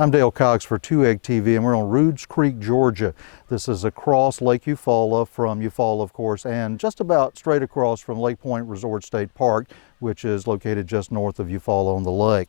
I'm Dale Cox for 2 Egg TV, and we're on Roods Creek, Georgia. This is across Lake Eufaula from Eufaula, of course, and just about straight across from Lake Point Resort State Park, which is located just north of Eufaula on the lake.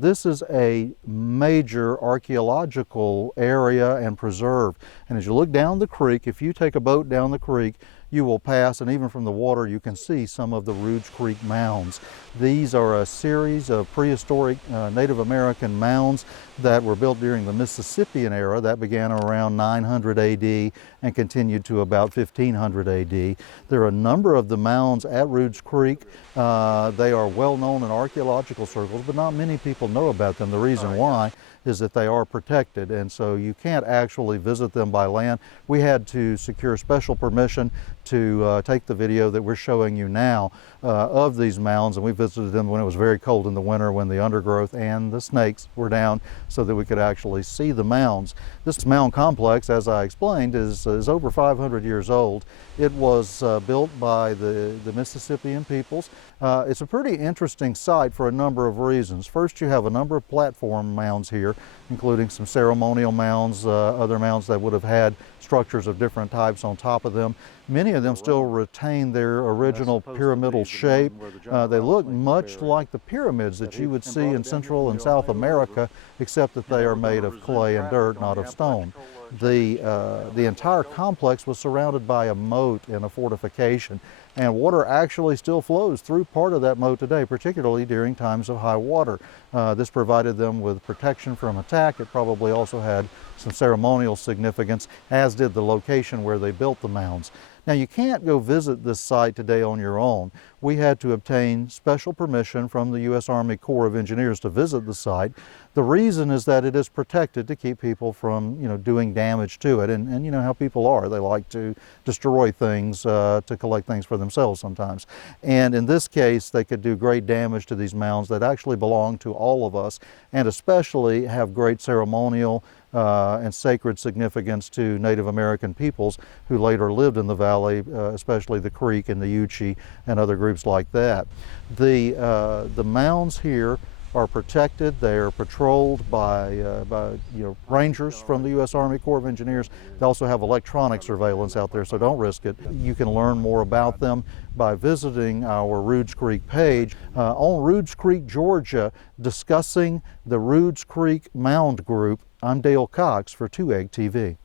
This is a major archaeological area and preserve. And as you look down the creek, if you take a boat down the creek, you will pass, and even from the water you can see some of the Roods Creek Mounds. These are a series of prehistoric Native American mounds that were built during the Mississippian era. That began around 900 AD and continued to about 1500 AD. There are a number of the mounds at Roods Creek. They are well known in archaeological circles, but not many people know about them. The reason why is that they are protected, and so you can't actually visit them by land. We had to secure special permission to take the video that we're showing you now of these mounds, and we visited them when it was very cold in the winter, when the undergrowth and the snakes were down, so that we could actually see the mounds. This mound complex, as I explained, is over 500 years old. It was built by the Mississippian peoples. It's a pretty interesting site for a number of reasons. First, you have a number of platform mounds here, including some ceremonial mounds, other mounds that would have had structures of different types on top of them. Many of them still retain their original pyramidal shape. They look much like the pyramids that you would see in Central and South America, except that they are made of clay and dirt, not of stone. The entire complex was surrounded by a moat and a fortification, and water actually still flows through part of that moat today, particularly during times of high water. This provided them with protection from attack. It probably also had some ceremonial significance, as did the location where they built the mounds. Now, you can't go visit this site today on your own. We had to obtain special permission from the U.S. Army Corps of Engineers to visit the site. The reason is that it is protected to keep people from, doing damage to it. And you know how people are. They like to destroy things to collect things for themselves sometimes. And in this case, they could do great damage to these mounds that actually belong to all of us, and especially have great ceremonial and sacred significance to Native American peoples who later lived in the valley, especially the Creek and the Yuchi and other groups like that. The mounds here are protected. They are patrolled by rangers from the U.S. Army Corps of Engineers. They also have electronic surveillance out there, so don't risk it. You can learn more about them by visiting our Roods Creek page on Roods Creek, Georgia, discussing the Roods Creek Mound Group. I'm Dale Cox for 2 Egg TV.